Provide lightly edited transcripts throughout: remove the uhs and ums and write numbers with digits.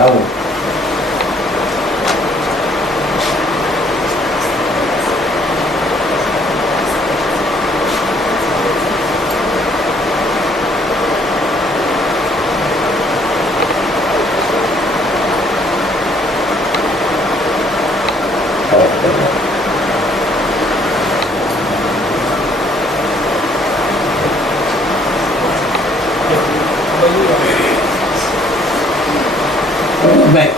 આવો. Baik.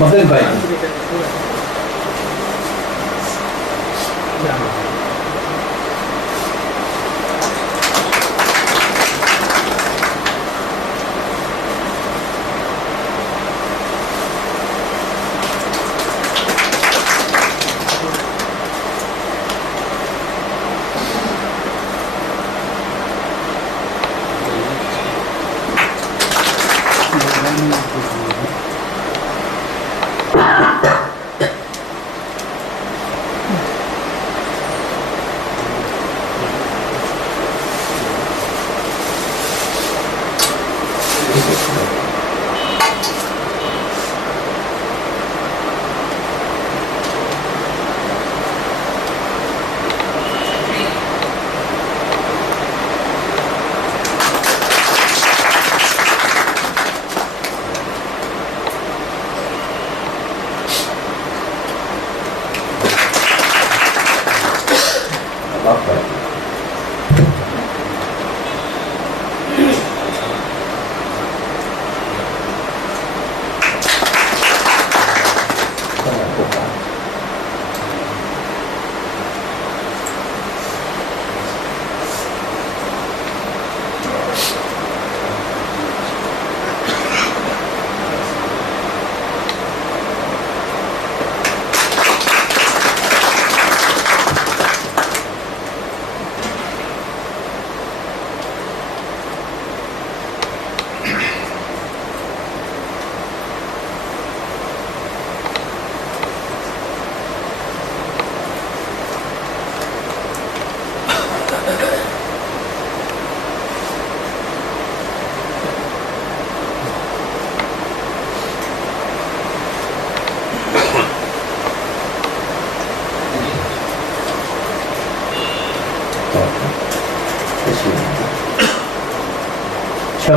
મદનભાઈ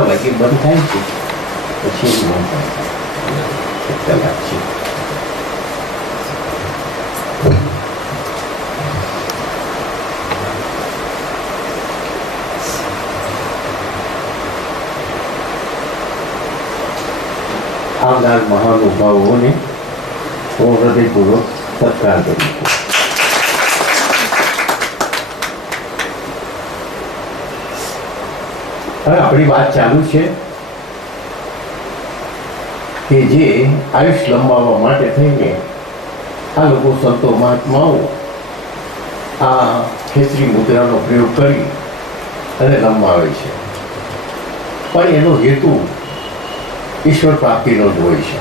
વાગે બંધ થાય છે પછી કલાક છે. આવનાર મહાનુભાવોને હું હૃદયપૂર્વક સત્કાર કરું છું. હવે આપણી વાત ચાલુ છે કે જે આયુષ લંબાવવા માટે થઈને આ લોકો સંતો મહાત્માઓ આ ખેસરી મુદ્રાનો પ્રયોગ કરી અને લંબાવે છે. પણ એનો હેતુ ઈશ્વર પ્રાપ્તિનો જ હોય છે.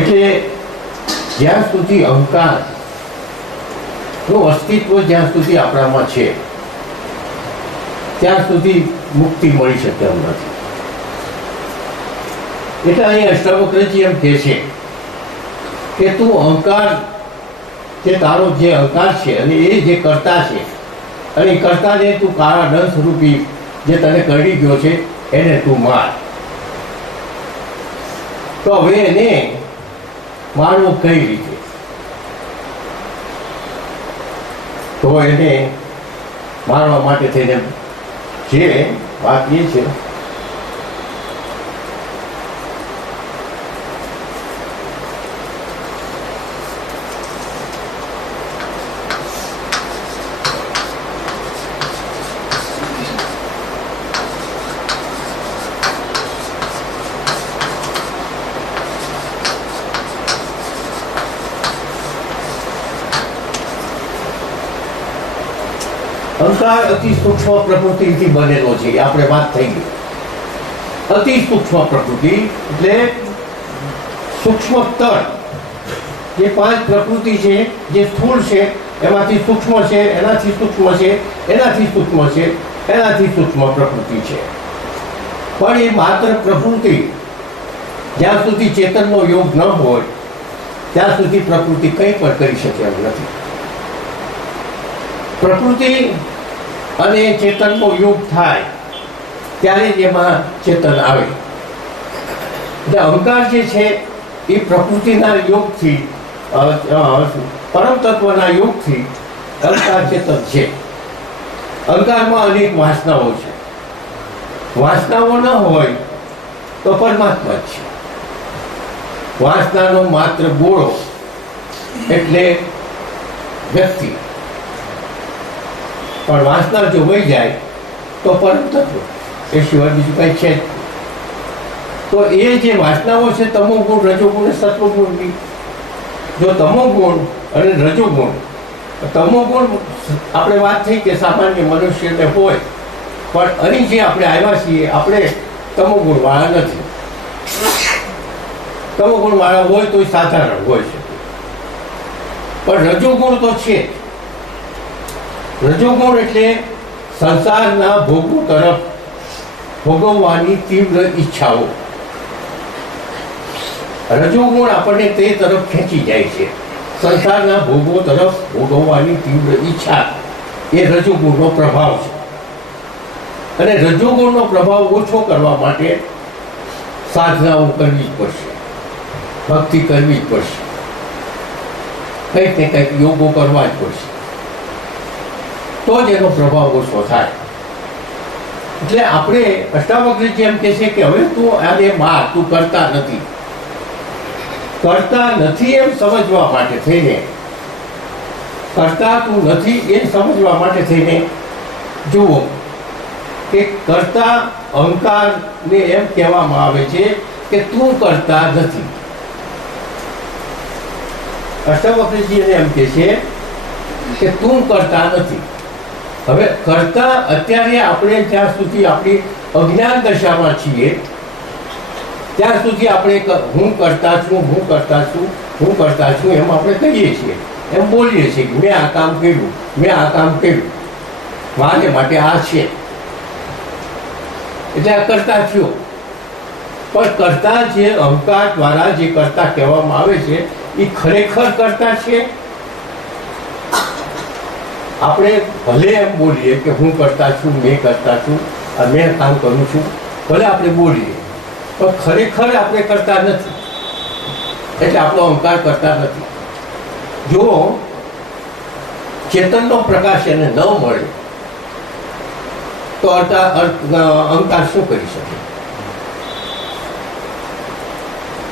એટલે જ્યાં સુધી અહંકારનું અસ્તિત્વ જ્યાં સુધી આપણામાં છે ત્યાં સુધી મુક્તિ મળી શકે એમ નથી. એટલે અહીં અષ્ટાવક્રજી એમ કહે છે કે તું અહંકાર, જે તારો જે અહંકાર છે અને એ જે કર્તા છે, અને એ કર્તાને તું કાળા ડંસ સ્વરૂપી જે તને કરડી ગયો છે એને તું માર. તો હવે એને મારવો કઈ રીતે? તો એને મારવા માટે થઈને જે વાત એ છે અહંકાર અતિ સૂક્ષ્મ પ્રકૃતિથી બનેલો છે. આપણે વાત થઈ ગઈ. અતિ સૂક્ષ્મ પ્રકૃતિ એટલે સૂક્ષ્મતર જે 5 પ્રકૃતિ છે, જે સ્થૂળ છે એમાંથી સૂક્ષ્મ છે, એનાથી સૂક્ષ્મ છે, એનાથી સૂક્ષ્મ છે, એનાથી સૂક્ષ્મ પ્રકૃતિ છે. પણ એ માત્ર પ્રકૃતિ જ્યાં સુધી ચેતનનો યોગ ન હોય ત્યાં સુધી પ્રકૃતિ કંઈ પણ કરી શકે એમ નથી. પ્રકૃતિ અને ચેતનનો યોગ થાય ત્યારે જ એમાં ચેતન આવે. એટલે અહંકાર જે છે એ પ્રકૃતિના યોગથી, પરમ તત્વના યોગથી અહંકાર ચેતન છે. અહંકારમાં અનેક વાસનાઓ છે. વાસનાઓ ન હોય તો પરમાત્મા જ છે. વાસનાનો માત્ર ગોળો એટલે વ્યક્તિ, પણ વાસના જો વહી જાય તો પરમ તત્વ એ સિવાય બીજું કંઈ છે જ. તો એ જે વાસનાઓ છે તમોગુણ, રજોગુણ અને સત્વગુણની, જો તમોગુણ અને રજોગુણ, તમોગુણ આપણે વાત થઈ કે સામાન્ય મનુષ્યને હોય, પણ અહીં જે આપણે આવ્યા છીએ આપણે તમોગુણવાળા નથી. તમોગુણવાળા હોય તો સાધારણ હોય છે, પણ રજોગુણ તો છે. રજોગુણ એટલે સંસારના ભોગો તરફ ભોગવવાની તીવ્ર ઈચ્છાઓ. રજોગુણ આપણને તે તરફ ખેંચી જાય છે. સંસારના ભોગો તરફ ભોગવવાની તીવ્ર ઈચ્છા એ રજોગુણનો પ્રભાવ છે. અને રજોગુણનો પ્રભાવ ઓછો કરવા માટે સાધનાઓ કરવી જ પડશે, ભક્તિ કરવી જ પડશે, કંઈક ને કંઈક યોગો કરવા જ પડશે, તો જ એનો પ્રભાવ ઓછો થાય. એટલે આપણે અષ્ટાવક્રજી એમ કહે છે કે હવે તું આને માર, તું કરતા નથી. કરતા નથી એમ સમજવા માટે થઈને, કરતા તું નથી એમ સમજવા માટે થઈને જુઓ કે કરતા અહંકારને એમ કહેવામાં આવે છે કે તું કરતા નથી. અષ્ટાવક્રજી એમ કહે છે કે તું કરતા નથી. હવે કરતા અત્યારે આપણે જ્યાં સુધી આપણી અજ્ઞાન દશામાં છીએ ત્યાં સુધી આપણે હું કરતા છું, હું કરતા છું, હું કરતા છું એમ આપણે કહીએ છીએ, એમ બોલીએ છીએ કે મેં આ કામ કર્યું, મેં આ કામ કર્યું, મારે માટે આ છે, એટલે આ કરતા થયો. પણ કરતા જે અહંકાર દ્વારા જે કરતા કહેવામાં આવે છે એ ખરેખર કરતા છે. આપણે ભલે એમ બોલીએ કે હું કરતા છું, મેં કરતા છું, મેં કામ કરું છું, ભલે આપણે બોલીએ, પણ ખરેખર આપણે કરતા નથી. એટલે આપણો અહંકાર કરતા નથી. જો ચેતનનો પ્રકાશ એને ન મળે તો અહંકાર શું કરી શકે?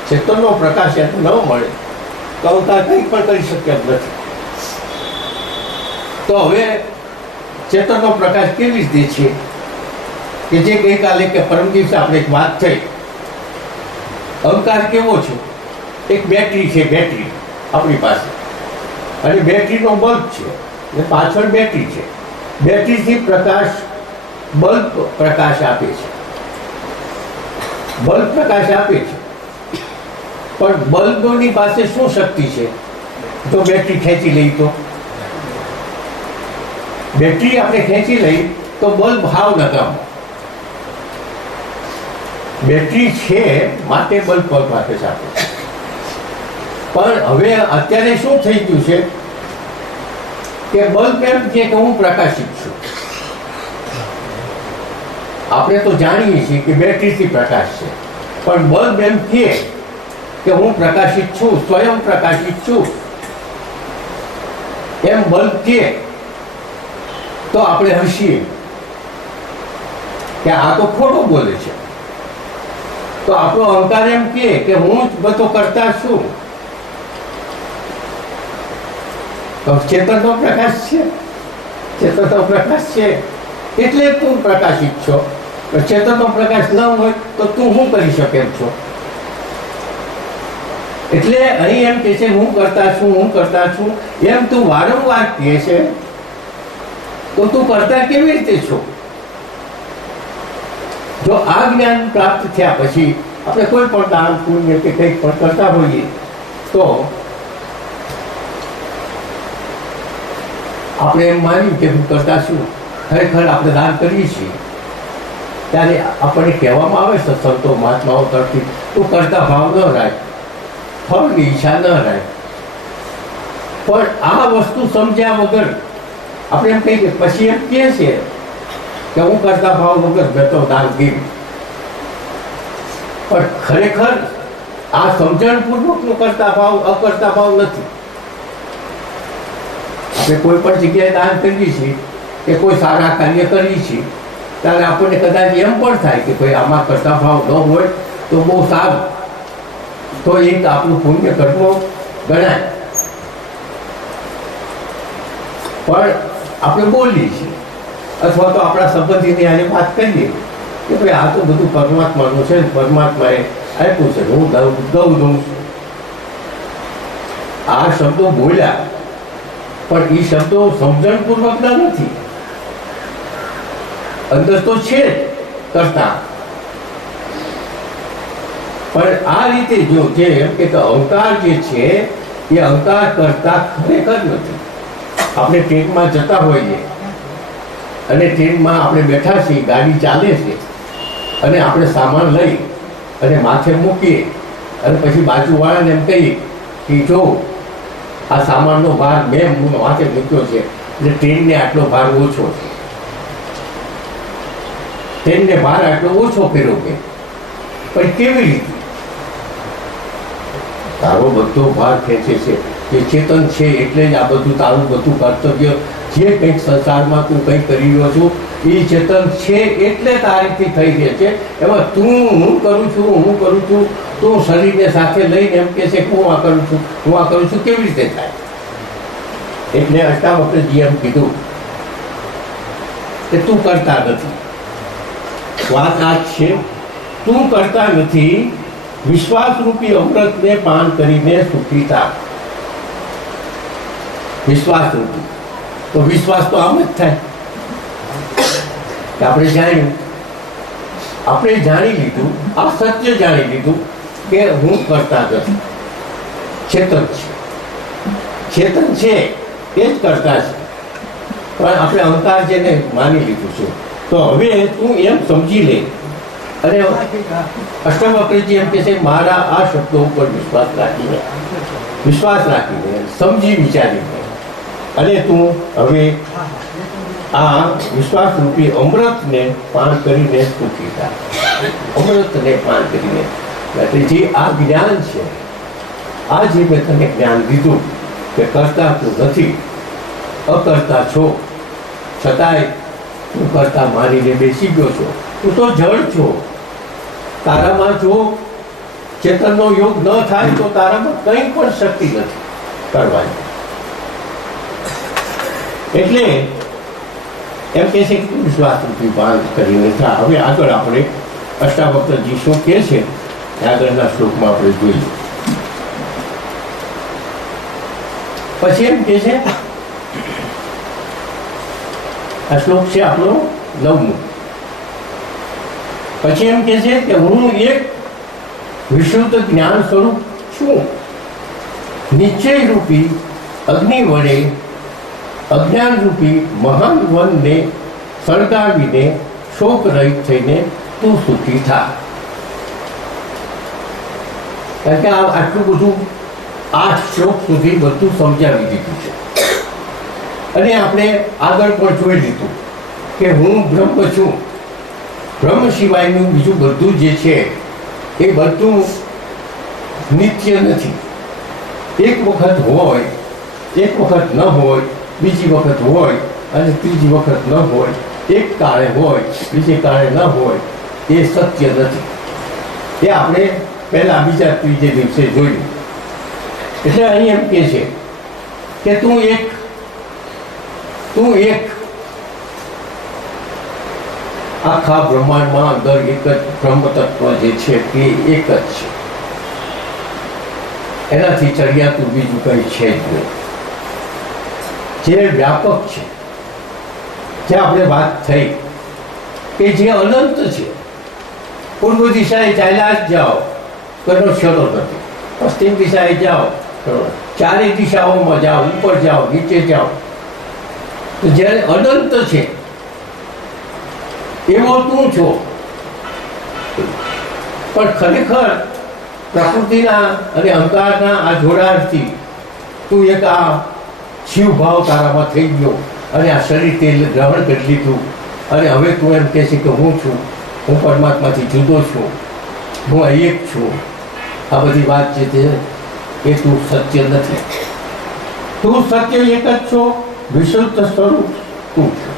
ચેતનનો પ્રકાશ એને ન મળે તો અહંકાર કંઈ પણ કરી શકે એમ નથી. તો હવે ચેતનનો પ્રકાશ કેવી રીતે છે કે જે ગઈકાલે કે પરમ દિવસે આપણે એક વાત થઈ, અહંકાર કેવો છે? એક બેટરી છે, બેટરી આપણી પાસે, અને બેટરીનો બલ્બ છે અને પાછળ બેટરી છે. બેટરીથી પ્રકાશ બલ્બ પ્રકાશ આપે છે, બલ્બ પ્રકાશ આપે છે, પણ બલ્બની પાસે શું શક્તિ છે? જો બેટરી ખેંચી લઈ તો બેટરી આપણે ખેંચી લઈ તો બલ્બ હાવ નકામ. બેટરી છે માટે બલ્બ પ્રકાશ આપે છે. પણ હવે અત્યારે શું થઈ ગયું છે કે બલ્બ એમ કે હું પ્રકાશિત છું. આપણે તો જાણીએ છીએ કે બેટરીથી પ્રકાશ છે, પણ બલ્બ એમ કે હું પ્રકાશિત છું, સ્વયં પ્રકાશિત છું એમ બલ્બ કે તો આપણે હસીએ કે આ તો ખોટું બોલે છે. તો આપણો અહંકાર એમ કે હું જ બધો કરતા છું. તો ચેતનનો પ્રકાશ છે, ચેતનનો પ્રકાશ છે એટલે તું પ્રકાશિત છો. ચેતનનો પ્રકાશ ન હોય તો તું શું કરી શકે એમ છો? એટલે અહીં એમ કે છે હું કરતા છું, હું કરતા છું એમ તું વારંવાર કહે છે તો તું કરતા કેવી રીતે છો? જો આ જ્ઞાન પ્રાપ્ત થયા પછી આપણે કોઈ પણ દાન પુણ્ય કે કંઈક પણ કરતા હોઈએ તો આપણે એમ માન્યું કે હું કરતા છું, ખરેખર આપણે દાન કરીએ છીએ ત્યારે આપણને કહેવામાં આવે છે સંતો મહાત્માઓ તરફથી તું કરતા ભાવ ન રાખ, ફળની ઈચ્છા ન રાખ. પણ આ વસ્તુ સમજ્યા વગર આપણે એમ કહીએ પછી એમ કહે છે કે હું કરતા ભાવ વગર મેં તો દાન કર્યું. પણ ખરેખર આ સમજણપૂર્વકનો કરતા ભાવ અકર્તા ભાવ નથી. આપણે કોઈ પણ જગ્યાએ દાન કરીએ છીએ કે કોઈ સારા કાર્ય કરીએ છીએ ત્યારે આપણને કદાચ એમ પણ થાય કે ભાઈ આમાં કરતા ભાવ ન હોય તો બહુ સારું, તો એક આપણું પુણ્ય કર્મ ગણાય. પણ આપણે બોલીએ છીએ અથવા તો આપણા સંબંધીની આજે વાત કરીએ કે ભાઈ આ તો બધું પરમાત્માનું છે, પરમાત્માએ આપ્યું છે, હું દઉં છું. આ શબ્દો બોલ્યા પણ એ શબ્દો સમજણપૂર્વકના નથી. અંદર તો છે કરતા, પણ આ રીતે જો જે એમ કે અહંકાર જે છે એ અહંકાર કરતા ખરેખર નથી. આપણે ટ્રેનમાં જતા હોઈએ અને ટ્રેનમાં આપણે બેઠા છીએ, ગાડી ચાલે છે અને આપણે સામાન લઈ અને માથે મૂકીએ અને પછી બાજુવાળાને એમ કહીએ કે જો આ સામાનનો ભાર મેં માથે મૂક્યો છે એટલે ટ્રેનને આટલો ભાર ઓછો છે, ટ્રેનને ભાર આટલો ઓછો કર્યો કે. પણ કેવી રીતે? તારો બધો ભાર ખેંચે છે એ ચેતન છે એટલે જ આ બધું તારું બધું કર્તવ્ય જે કંઈક સંસારમાં તું કંઈક કરી રહ્યો છું એ ચેતન છે એટલે તારીથી થઈ રહે છે. એમાં તું હું કરું છું તું શરીરને સાથે લઈને એમ કે છે કે હું આ કરું છું કેવી રીતે થાય? એટલે અષ્ટાવક્રજીએ એમ કીધું કે તું કરતા નથી. વાત આ જ છે, તું કરતા નથી. વિશ્વાસ રૂપી અમૃતને પાન કરીને સુખી થા. વિશ્વાસ રૂપી તો વિશ્વાસ તો આમ જ થાય કે આપણે જાણી લીધું, આ સત્ય જાણી લીધું કે હું કરતા નથી. ચેતન છે એ જ કરતા છે, પણ આપણે અહંકાર જેને માની લીધું છે. તો હવે તું એમ સમજી લે. અને અષ્ટાવક્રજી એમ કે છે મારા આ શબ્દો ઉપર વિશ્વાસ રાખીને સમજી વિચારીને અને તું હવે આ વિશ્વાસ રૂપી અમૃતને પાન કરીને સુખી થા. અમૃતને પાન કરીને એટલે જે આ જ્ઞાન છે, આ જે મેં તને જ્ઞાન દીધું કે કરતા તું નથી, અકર્તા છો, છતાંય તું કરતા માનીને બેસી ગયો છો. તું તો જળ છો. તારામાં જો ચેતનનો યોગ ન થાય તો તારામાં કંઈ પણ શક્તિ નથી કરવાની. એટલે એમ કે છે કે વિશ્વાસ રૂપી પાન કરીને થા. હવે આગળ આપણે અષ્ટાવક્રજી શું કહે છે આગળના શ્લોકમાં આપણે જોઈએ. પછી એમ કે છે આ શ્લોક છે આપણો 9મો. પછી એમ કે છે કે હું એક વિશુદ્ધ જ્ઞાન સ્વરૂપ છું. નિશ્ચય રૂપી અગ્નિ વડે અજ્ઞાન રૂપી મહાન વનને સળગાવીને શોક રહિત થઈને તું સુખી થા. કારણ કે આટલું બધું 8 શ્લોક સુધી બધું સમજાવી દીધું છે. અને આપણે આગળ પણ જોઈ લીધું કે હું બ્રહ્મ છું. બ્રહ્મ સિવાયનું બીજું બધું જે છે એ બધું નિત્ય નથી. એક વખત હોય, એક વખત ન હોય, બીજી વખત હોય અને ત્રીજી વખત ન હોય, એક કાળે હોય બીજે કાળે ન હોય, એ સત્ય નથી. એ આપણે પહેલા બીજા ત્રીજે દિવસે જોયું. એટલે અહીં એમ કહે છે કે તું એક આખા બ્રહ્માંડમાં અંદર એક જ બ્રહ્મ તત્વ જે છે તે એક જ છે. એનાથી ચડિયાતું બીજું કંઈ છે જ નહીં. જે વ્યાપક છે, જે આપણે વાત થઈ કે જે અનંત છે. પૂર્વ દિશાએ ચાલ્યા જ જાઓ, કોઈનો છેડો નથી. પશ્ચિમ દિશાએ જાઓ, ચારે દિશાઓમાં જાઓ, ઉપર જાઓ, નીચે જાઓ, તો જ્યારે અનંત છે એવો તું છો. પણ ખરેખર પ્રકૃતિના અને અહંકારના આ જોડાણથી તું એક આ શિવભાવ તારામાં થઈ ગયો અને આ શરીર તે ગ્રહણ કરી લીધું. અને હવે તું એમ કહે છે કે હું છું, હું પરમાત્માથી જુદો છું, હું એક છું. આ બધી વાત જે છે એ તું સત્ય નથી. તું સત્ય એક જ છો, વિશુદ્ધ સ્વરૂપ તું છું.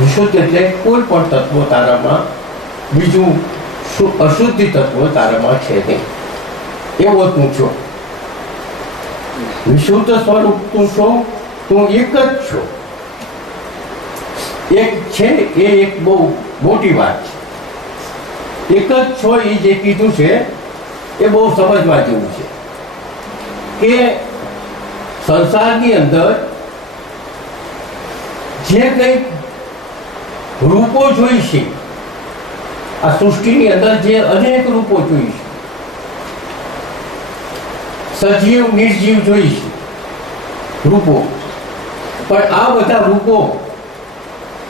વિશુદ્ધ એટલે કોઈ પણ તત્વ તારામાં બીજું અશુદ્ધિ તત્વ તારામાં છે નહીં, એવો તું છો. વિશુદ્ધ સ્વરૂપ તું છો, તું એક જ છો. એક છે એ એક બહુ મોટી વાત છે. એક જ છો એ જે કીધું છે એ બહુ સમજવા જેવું છે કે સંસારની અંદર જે કંઈક રૂપો જોઈ છે, આ સૃષ્ટિની અંદર જે અનેક રૂપો જોઈ છે, સજીવ નિર્જીવ જોઈ છે રૂપો, પણ આ બધા રૂપો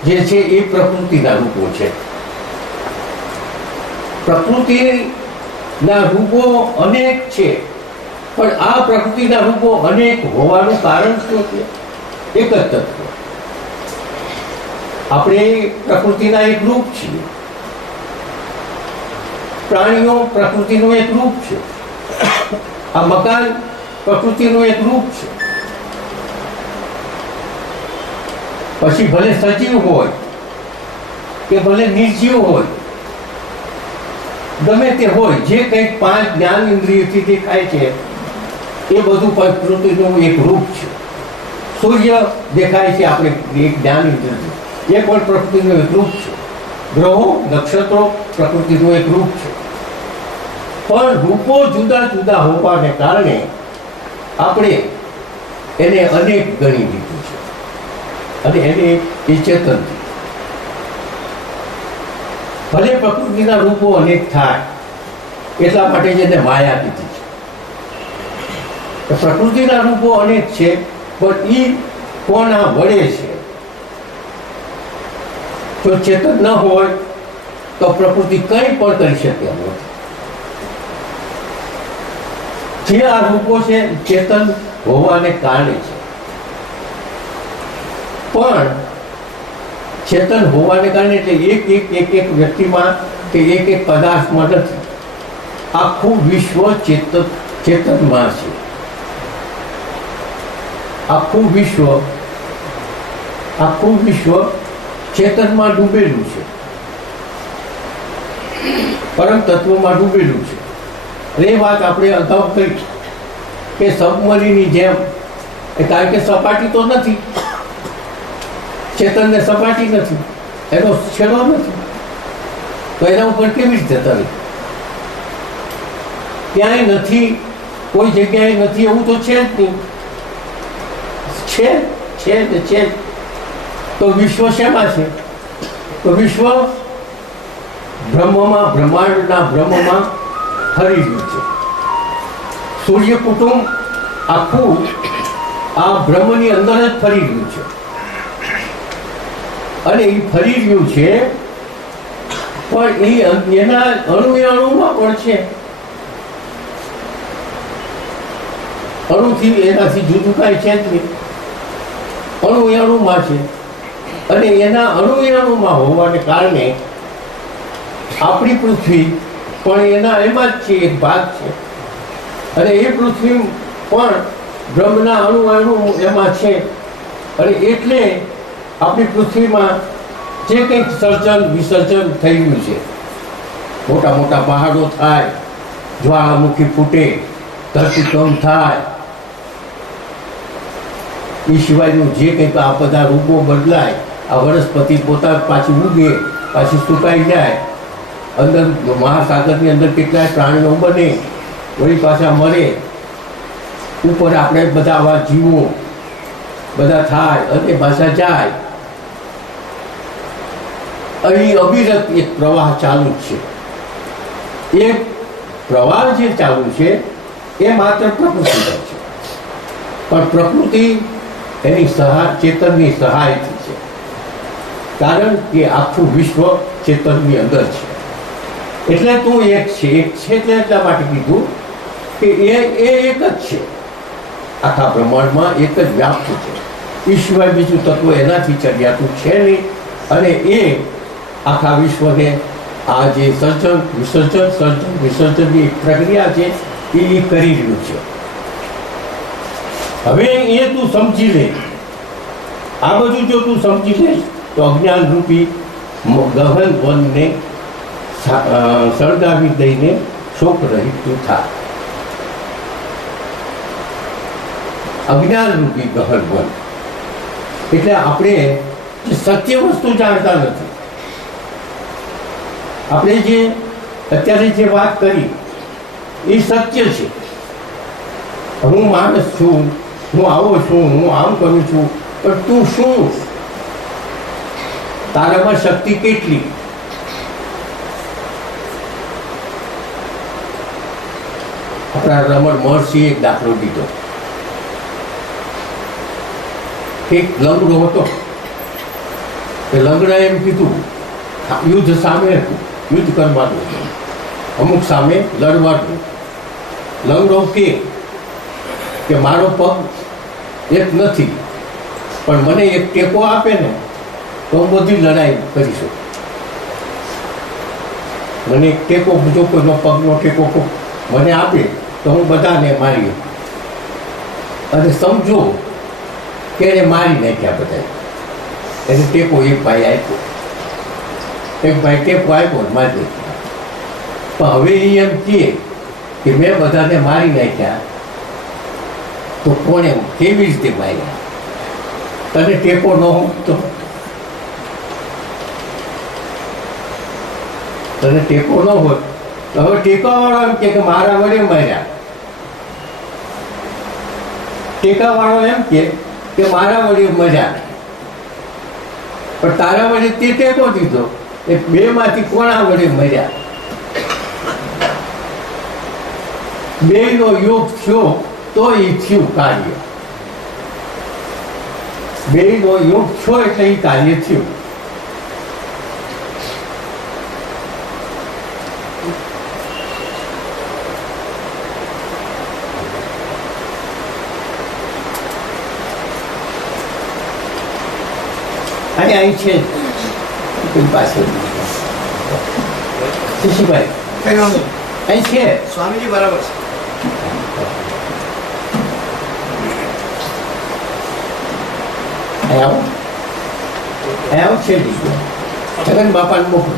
જે છે એ પ્રકૃતિના રૂપો છે. પ્રકૃતિના રૂપો અનેક છે, પણ આ પ્રકૃતિના રૂપો અનેક હોવાનું કારણ શું છે? એક જ તત્વ. આપણે પ્રકૃતિના એક રૂપ છીએ. પ્રાણીઓ પ્રકૃતિનું એક રૂપ છે. આ મકાન પ્રકૃતિનું એક રૂપ છે. પછી ભલે સજીવ હોય કે ભલે નિર્જીવ હોય, ગમે તે હોય, જે કંઈક 5 જ્ઞાન ઇન્દ્રિયથી દેખાય છે એ બધું પ્રકૃતિનું એક રૂપ છે. સૂર્ય દેખાય છે આપણે એક જ્ઞાન ઇન્દ્રિયથી, એ પણ પ્રકૃતિનું એક રૂપ છે. ગ્રહો નક્ષત્રો પ્રકૃતિનું એક રૂપ છે. પણ રૂપો જુદા જુદા હોવાને કારણે આપણે એને અનેક ગણી દીધું છે અને એને એ ચેતન. ભલે પ્રકૃતિના રૂપો અનેક થાય એટલા માટે જ એને માયા કીધી છે. પ્રકૃતિના રૂપો અનેક છે, પણ એ કોના વડે છે? જો ચેતન ન હોય તો પ્રકૃતિ કંઈ પણ કરી શકે નથી. જે આ રૂપો છે ચેતન હોવાને કારણે છે, પણ ચેતન હોવાને કારણે એટલે એક વ્યક્તિમાં કે એક પદાર્થમાં નથી. આખું વિશ્વ ચેતનમાં છે. આખું વિશ્વ ચેતનમાં ડૂબેલું છે, પરમ તત્વમાં ડૂબેલું છે. એ વાત આપણે અગાઉ કરી કે સબમરીનની જેમ, કારણ કે સપાટી તો નથી, ચેતનને સપાટી નથી, એનો છેડો નથી, તો એના ઉપર કેવી રીતે તરે? ક્યાંય નથી, કોઈ જગ્યાએ નથી એવું તો છે જ નહીં. છે તો વિશ્વ શેમાં છે? તો વિશ્વ બ્રહ્મમાં, બ્રહ્માંડના બ્રહ્મમાં ફરી રહ્યું છે. સૂર્ય કુટુંબ આખું આ બ્રહ્મની અંદર જ ફરી રહ્યું છે. અને એ ફરી રહ્યું છે, પણ એના અણુમાં પણ છે. અણુથી એનાથી જુદું કાંઈ છે જ નહીં. અણુમાં છે. અને એના અણુમાં હોવાને કારણે આપણી પૃથ્વી પણ એમાં જ છે, એક ભાગ છે. અને એ પૃથ્વી પણ બ્રહ્મના અણુ એમાં છે. અને એટલે આપણી પૃથ્વીમાં જે કંઈક સર્જન વિસર્જન થઈ રહ્યું છે, મોટા મોટા પહાડો થાય, જ્વાળામુખી ફૂટે, ધરતીકંપ થાય, એ સિવાયનું જે કંઈક આ બધા રૂપો બદલાય, આ વનસ્પતિ પોતા પાછી ઉગે, પાછી સુકાઈ જાય, અંદર મહાસાગરની અંદર કેટલાય પ્રાણીઓ બને, વળી પાછા મરે, ઉપર આપણે બધા આવા જીવો બધા થાય અને પાછા જાય. અહીં અવિરત એક પ્રવાહ ચાલુ છે. એ પ્રવાહ જે ચાલુ છે એ માત્ર પ્રકૃતિ છે, પણ પ્રકૃતિ એની ચેતનની સહાયથી છે. કારણ કે આખું વિશ્વ ચેતનની અંદર છે. એટલે તું એક છે. એક છે એટલે એટલા માટે કીધું કે એ એક જ છે. આખા બ્રહ્માંડમાં એક જ વ્યાપ્ત છે. એ સિવાય બીજું તત્વ એનાથી ચડિયાતું છે નહીં. અને એ આખા વિશ્વને આ જે વિસર્જનની પ્રક્રિયા છે એ કરી રહ્યું છે. હવે એ તું સમજી લે. આ બધું જો તું સમજી લઈશ તો અજ્ઞાન રૂપી ગહન વનને સળગાવી દઈને શોક રહિત તું થા. અજ્ઞાન રૂપી ગહન વન એટલે આપણે જે સત્ય વસ્તુ જાણતા નથી. આપણે જે અત્યારે જે વાત કરી એ સત્ય છે. હું માણસ છું, હું આવો છું, હું આમ કરું છું, પણ તું શું? તારામાં શક્તિ કેટલી? આપણા રમણ મહર્ષિએ એક દાખલો દીધો. એક લંગડો હતો. એ લંગડાએ એમ કીધું, યુદ્ધ સામે હતું, યુદ્ધ કરવાનું, અમુક સામે લડવાનું. લંગડો કે મારો પગ એક નથી, પણ મને એક ટેકો આપે ને તો હું બધી લડાઈ કરી શકું. મને એક ટેકો, જો કોઈનો પગનો ટેકો મને આપે તો હું બધાને મારી. અને સમજો કે એને મારી નાખ્યા બધા. એને ટેકો એક ભાઈ આપ્યો, એક ભાઈ ટેકો આપ્યો મારી નાખ્યા. પણ હવે એ એમ કે મેં બધાને મારી નાખ્યા તો કોને કેવી રીતે માર્યા? તને ટેકો ન હોય તો તને ટેકો ન હોય તો હવે ટેકાવાળો એમ કે મારા વડે માર્યા. ટેકાવાળો એમ કે મારા વડે મર્યા, પણ તારા વડે તે ટેકો દીધો. એ બેમાંથી કોના વડે મર્યા? બેનો યોગ થયો તો એ થયું કાર્ય. બેનો યોગ થયો એટલે એ કાર્ય થયું. અને અહીં છે પાસે શશીભાઈ અહીં છે સ્વામીજી બરાબર છે. આવો છે જગન બાપાને મોકલો.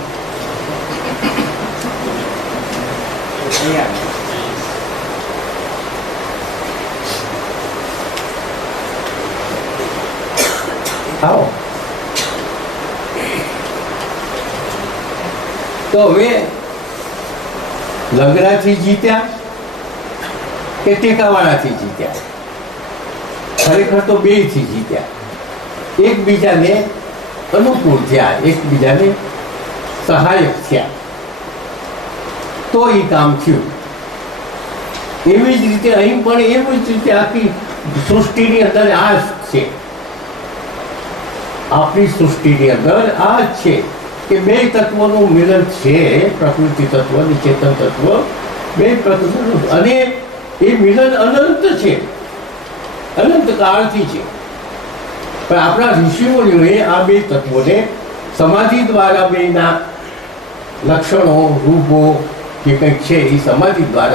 આવો. તો હવે લંગડાથી જીત્યા કે ટેકાવાળાથી જીત્યા? ખરેખર તો બેયથી જીત્યા. એકબીજાને અનુકૂળ થયા, એકબીજાને સહાયક થયા, તો એ કામ થયું. એવી જ રીતે અહીં પણ એવી જ રીતે આખી સૃષ્ટિની અંદર આ જ છે. આપણી સૃષ્ટિની અંદર આ જ છે કે બે તત્વોનું મિલન છે, પ્રકૃતિ તત્વ અને ચેતન તત્વ, બે તત્વોનું, અને એ મિલન અનંત છે, અનંત કાળથી છે. પણ આપણા ઋષિમુનિઓએ આ બે તત્વોને સમાધિ દ્વારા બેના લક્ષણો, રૂપો જે કંઈક છે એ સમાધિ દ્વારા